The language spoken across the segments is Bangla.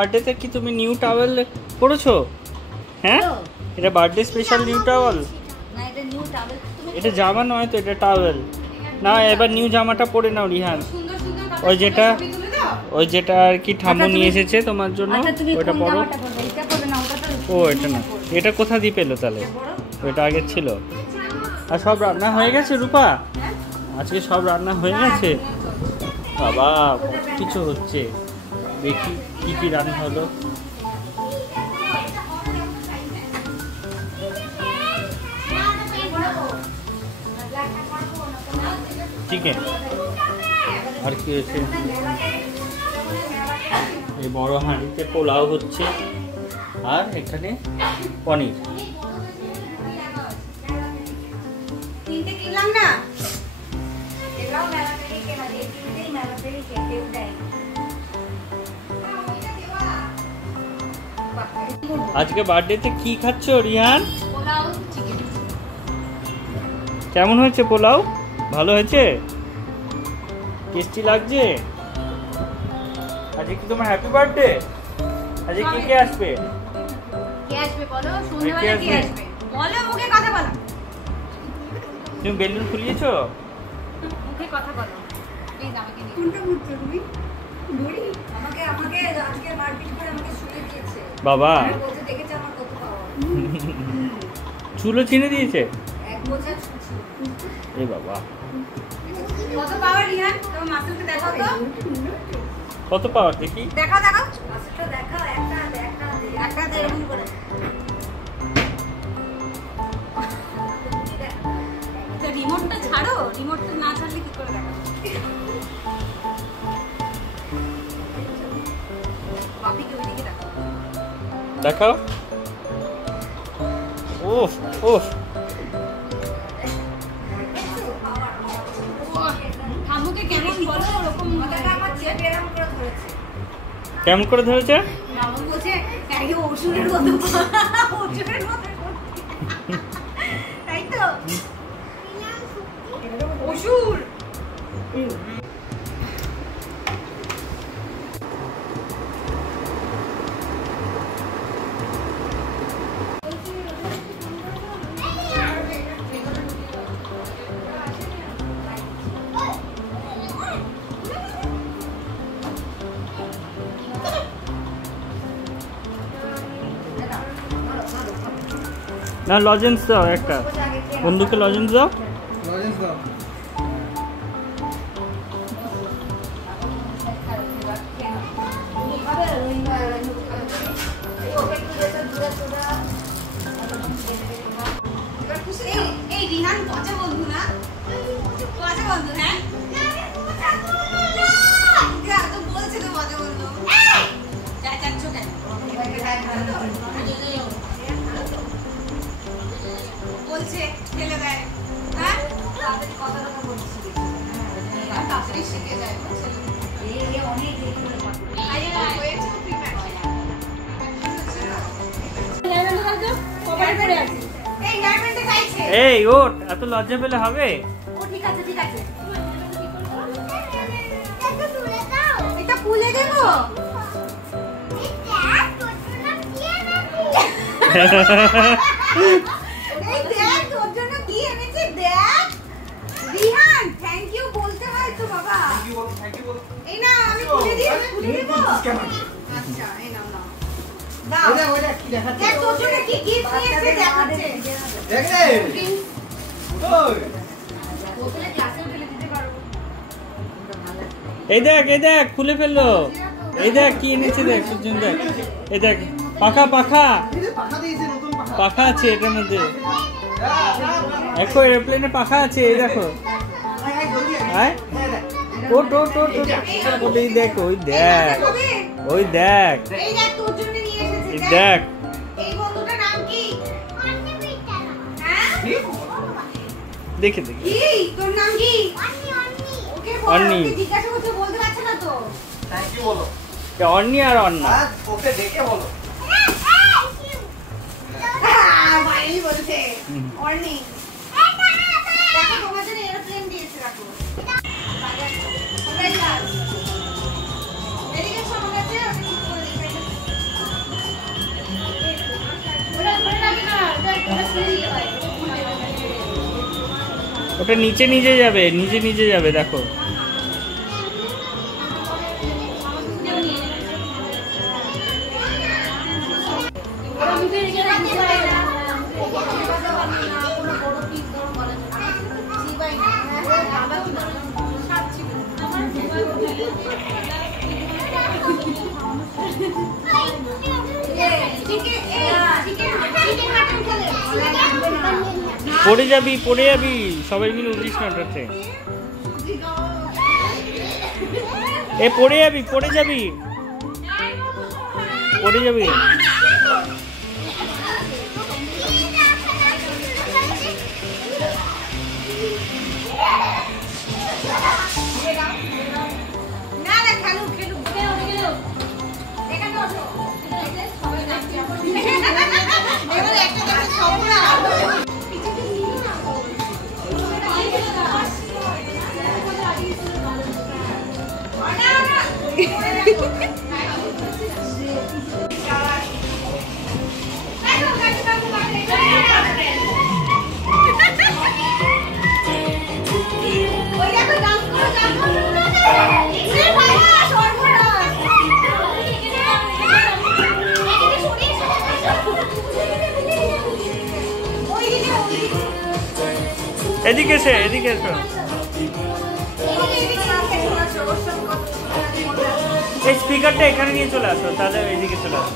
বার্থডেতে কি তুমি নিউ টাওয়েল পরেছো? হ্যাঁ, এটা বার্থডে স্পেশাল নিউ টাওয়েল না, এটা নিউ টাওয়েল। এটা জামা নয় তো, এটা টাওয়েল না। এবার নিউ জামাটা পরে নাও রিহান। সুন্দর সুন্দর ওই যেটা আর কি ঠাম্মু নিয়ে এসেছে তোমার জন্য, ওইটা পরো। এইটা পরে না, ওটা তো। ও এটা না, এটা কোথা দিয়ে পেলো তাহলে? ওইটা আগে ছিল। আর সব রান্না হয়ে গেছে রূপা? আজকে সব রান্না হয়ে গেছে? বাবা কত কিছু হচ্ছে, দেখি কি কি রান্না হলো। চিকেন আর কি হচ্ছে, এই বড় হাঁড়িতে পোলাও হচ্ছে, আর এখানে পনির। তিনটে কিনলাম না, এটাও মেলা থেকে কেনা, এই তিনটেই মেলা থেকে কেটে দেয়। আজকে বার্থডেতে কি খাচ্ছো রিহান? পোলাও চিকেন। কেমন হয়েছে পোলাও? ভালো হয়েছে? টেস্টি লাগছে? আজকে কি তোমার হ্যাপি বার্থডে? আজকে কে কে আসবে? কে আসবে বলো? সন্ধ্যাবেলা কে আসবে বলো, মুখে কথা বলো। তুমি বেলুন ফুলিয়েছো? মুখে কথা বলো প্লিজ। আমাকে নিয়ে কোনটা বুঝছো তুমি? বুড়ি আমাকে আজকে মারপিট করে আমাকে শুয়ে দিয়েছে বাবা বলতে, দেখেছে আমার কত পাওয়া। চুলো চিনে দিয়েছে? এক বোঝা ছুঁচি। এই বাবা, কত পাওয়ার রিহান? তোমার মাসেলকে দেখাও তো, কত পাওয়ার দেখি। দেখাও দেখাও, মাসেলটা দেখাও, একটা এরকম করে। তো রিমোটটা ছাড়ো, রিমোটটা না ছাড়লে কি করে দেখাবো? বাপিকে ওইদিকে দেখাও। দেখাও। ওফ ওফ, ঠাম্মুকে কেমন বলো, ওরকম মাথাটা আমার চেপে এরকম করে ধরেছে। কেমন করে ধরেছে? মামু বলছে এই ওষুধের মতো, ওষুধের মতো, তাই তো ওষুধ। না লজেন্স দাও একটা, বন্ধুকে লজেন্স দাও। এই রিহান পচা বন্ধু না, পচা বন্ধু। হ্যাঁ তো বলছে তো পচা বন্ধু, চাচ্ছ কেন? বলছে ফেলে দেয়। হ্যাঁ তাদের কথাটা বলছি, তাড়াতাড়ি শিখে যায় অনেক দেরি করে এই ওট, এত লজ্জা পেলে হবে? ও ঠিক আছে ঠিক আছে, এটা খুলে দেব। এই দেখ তোর জন্য কি এনেছি, দেখ রিহান। থ্যাংক ইউ বলতে হয় তো বাবা। এই না আমি খুলে দিই, আমি খুলে দেব। আচ্ছা এই নাও নাও দাও। ওইটা কি দেখাচ্ছে? দেখ তোর জন্য কি গিফট নিয়েছে দেখাচ্ছে। দেখে ওই বোতলে গ্লাসে ঢেলে দিতে পারো। এই দেখ খুলে ফেললো। এই দেখ কি এনেছে, দেখ সুজন দেখ। এই দেখ পাখা, পাখা পাখা দিয়েছে, নতুন পাখা। পাখা আছে এটার মধ্যে। দেখো এরোপ্লেনে পাখা আছে, এই দেখো। হ্যাঁ ওট ওট ওট ওট, এই দেখ, ওই দেখ, ওই দেখ, এই দেখ তোর জন্য নিয়ে এসেছি। এই দেখ। এই বন্ধুটার নাম কি? হ্যাঁ দেখে দেখে কি তোর নাম কি? ওকে বল, অন্নি। ওকে জিজ্ঞাসা করতে বলতে পারছে না তো। থ্যাংক ইউ বলো। অন্নি আর অন্না। ওকে দেখে বলো। ভাই বলছে অর্নি। দেখো তোমার জন্য এরোপ্লেন দিয়েছে, রাখো। এদিকে সব কাছে আমি ঠিক করে দিই। ওটা নিচে নিজে যাবে, নিজে যাবে, দেখো। পড়ে যাবি, সবাই মিলে উঠিস না ওটাতে। এ পড়ে যাবি। এদিকে এসো। এই স্পিকারটা এখানে নিয়ে চলে আসো, তাহলে এদিকে চলে আসো।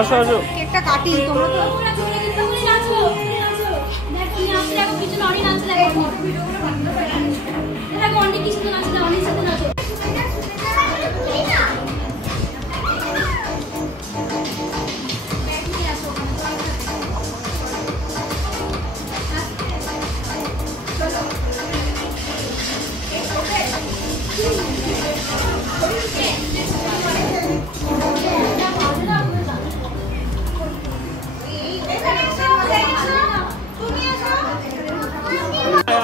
আসো কেকটা কাটি তোমরা তো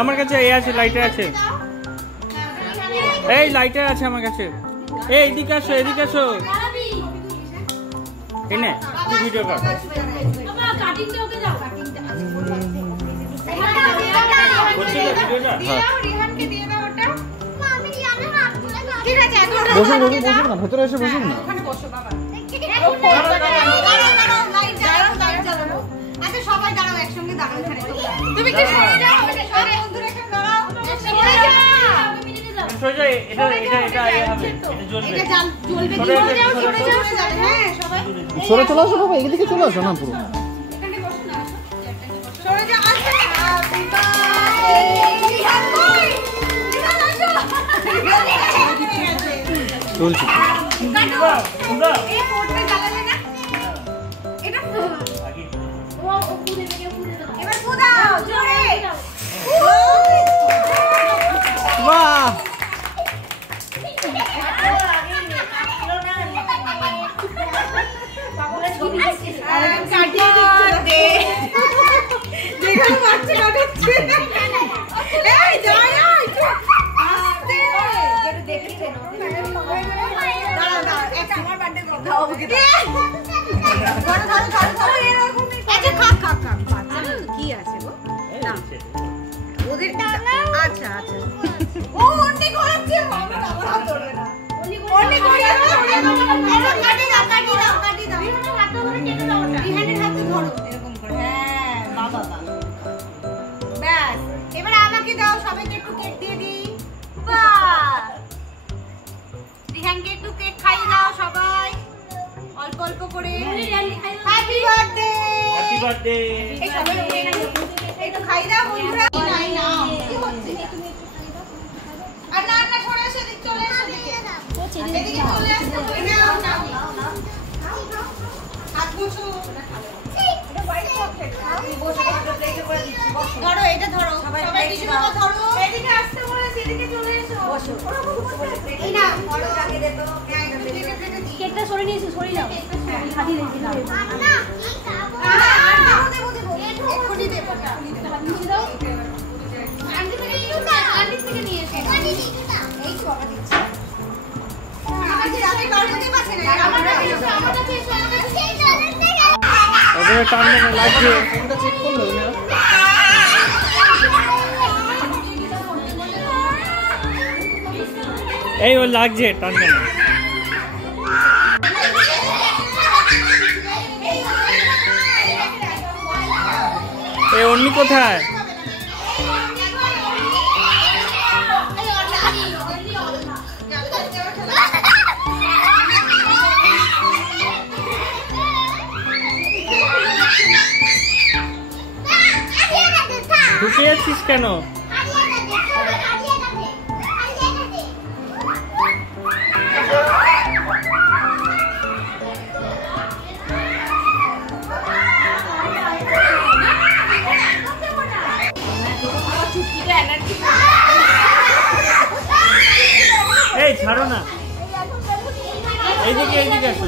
আমার কাছে এই আছে, লাইটার আছে, এই লাইটার আছে আমার কাছে। এই এদিকে আসো এই নে ভিডিও কর। বসুন না, ভেতরে এসে বসুন না। আচ্ছা সবাই দাঁড়াও, একসঙ্গে দাঁড়াও এখানে। তুমি কি সরে যাও? বন্ধুরা এখানে দাঁড়াও। সোজা এটা আগে হবে, এটা জ্বলবে। এটা জ্বলবে কি? সরে যাবে। হ্যাঁ সবাই সরে চলে আসো বাবা, এদিকে চলে আসো না পুরো। এখানে বসো না। সরে যাও। আচ্ছা হ্যাপি বার্থডে রিহান কই? রিহান আসো। চলছে। কাটো। এই ফোনটা জ্বালাবে না? এটা ও পুড়ে দাও। এবার পুদাও জোরে। বাহ, কি আছে গো? ওদের আচ্ছা ও অনেক হচ্ছে আমার ধরবে না অনেক কাটি দাও রিহানের হাতে ধরো এরকম করে। হ্যাঁ বাবা ব্যাস এবার আমাকে দাও, সবাইকে একটু কেক দিয়ে দিই। বাহ রিহানকে একটু কেক খাইয়ে দাও সবাই অল্প অল্প করে। Happy birthday. এই সবাই একটু খাইয়ে দাও বন্ধুরা। নাই না কি হচ্ছে? আর না সরে এসে চলে এসে এদিকে চলে আসো। এই নাও, নাও, নাও, নাও। হাত মুছো। এটা হোয়াইট চকলেট। বসে একটা প্লেটে করে দিচ্ছি, বসো। ধরো, এটা ধরো। সবাই সবাই plate টিস্যুটা দাও। ধরো। এদিকে আসতে বলেছি, এদিকে চলে এসো। বসো। এই নাও, ধরো। আগে দে তো। হ্যাঁ, একটু প্লেটে প্লেটে দিই। কেকটা সরে নিয়েছি, সরে যাও। হাতি রেখে দাও। এক্ষুনি দেবো। হাত মুছে দাও। আন্টি থেকে নিয়ে এসো। এই তো বাবা দিচ্ছি। আমার কাছে রাতে গর্ভবতী পাচ্ছে না। আমার কাছে এসো, আমার কাছে এসো, আমার কাছে এসো। ওদের টানবে না, লাগছে। ফোনটা চেক করলো না? এই ও লাগছে, টানবে না। এই অন্য কোথায়? ঢুকে যাচ্ছিস কেন? এই ছাড়ো না, এইদিকে এইদিকে আসো।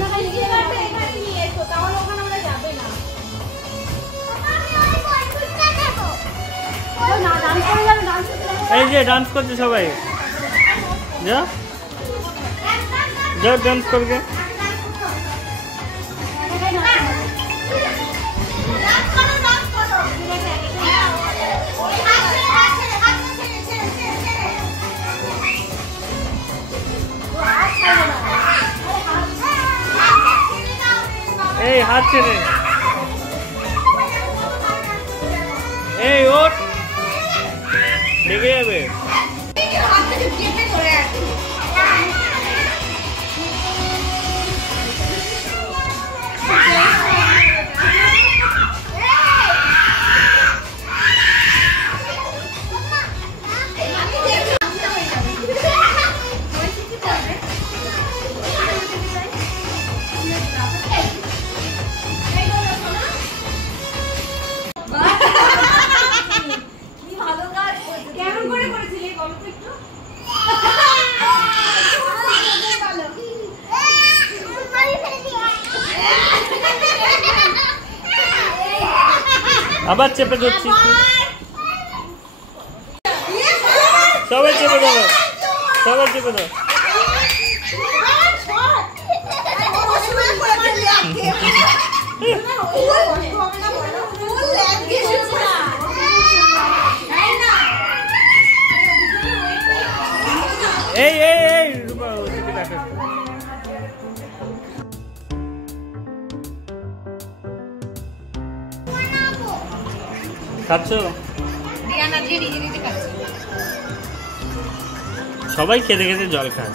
এই যে ডান্স করছে সবাই, যা যাও ডান্স করবে। এই হাত ছেড়ে, এই ওঠ, লেগে যাবে। কেমন করে করেছিলি বলো তো একটু? আবার চেপে ধরছি, সবাই চেপে ধরো, সবাই চেপে ধরো। এই এই এই রূপা, ওদিকে দেখো। খাচ্ছ? সবাই খেতে খেতে জল খায়।